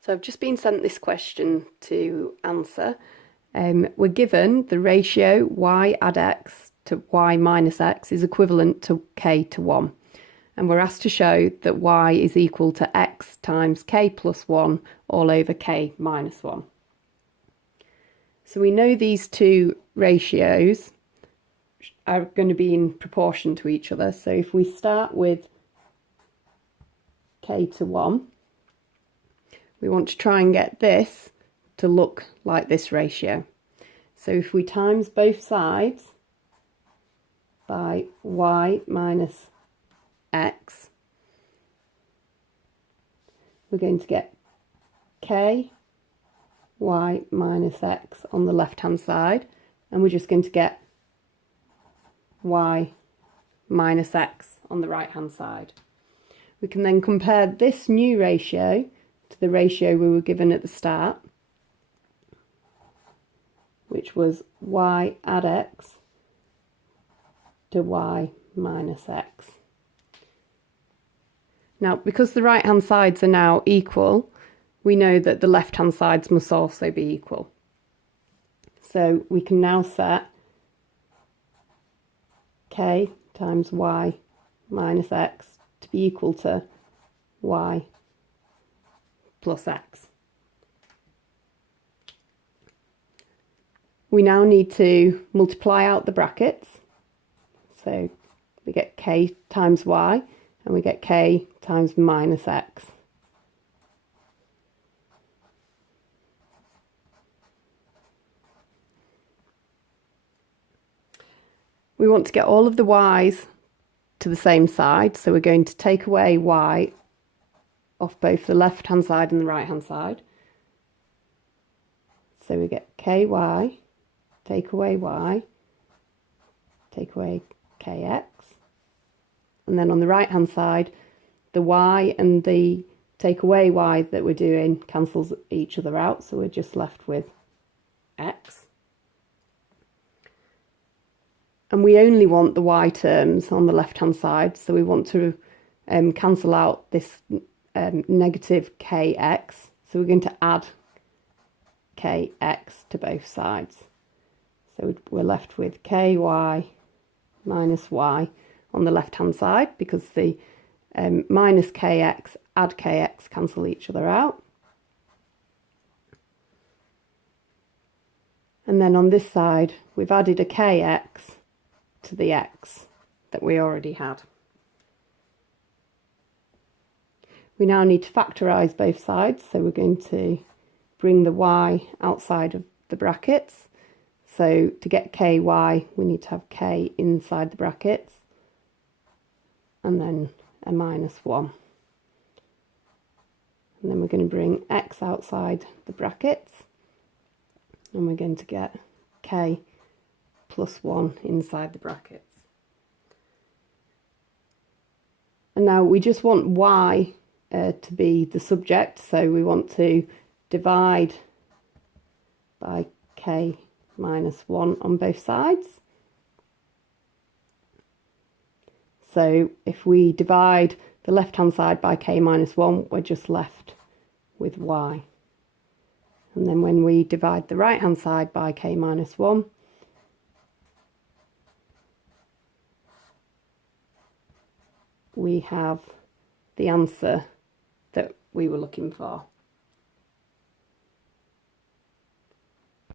So I've just been sent this question to answer. We're given the ratio y add x to y minus x is equivalent to k to 1. And we're asked to show that y is equal to x times k plus 1 all over k minus 1. So we know these two ratios are going to be in proportion to each other. So if we start with k to 1, we want to try and get this to look like this ratio. So if we times both sides by y minus x, we're going to get k y minus x on the left hand side, and we're just going to get y minus x on the right hand side. We can then compare this new ratio to the ratio we were given at the start, which was y add x to y minus x. Now, because the right hand sides are now equal, we know that the left hand sides must also be equal. So we can now set k times y minus x to be equal to y plus x. We now need to multiply out the brackets. So we get k times y and we get k times minus x. We want to get all of the y's to the same side, so we're going to take away y off both the left hand side and the right hand side. So we get ky, take away y, take away kx, and then on the right hand side the y and the take away y that we're doing cancels each other out, so we're just left with x. And we only want the y terms on the left hand side, so we want to cancel out this negative kx, so we're going to add kx to both sides. So we're left with ky minus y on the left hand side, because the minus kx, add kx cancel each other out. And then on this side we've added a kx to the x that we already had. We now need to factorise both sides, so we're going to bring the y outside of the brackets. So to get ky, we need to have k inside the brackets, and then a minus 1. And then we're going to bring x outside the brackets, and we're going to get k plus 1 inside the brackets. And now we just want y to be the subject, so we want to divide by k minus 1 on both sides. So if we divide the left hand side by k minus 1, we're just left with y. And then when we divide the right hand side by k minus 1, we have the answer that we were looking for.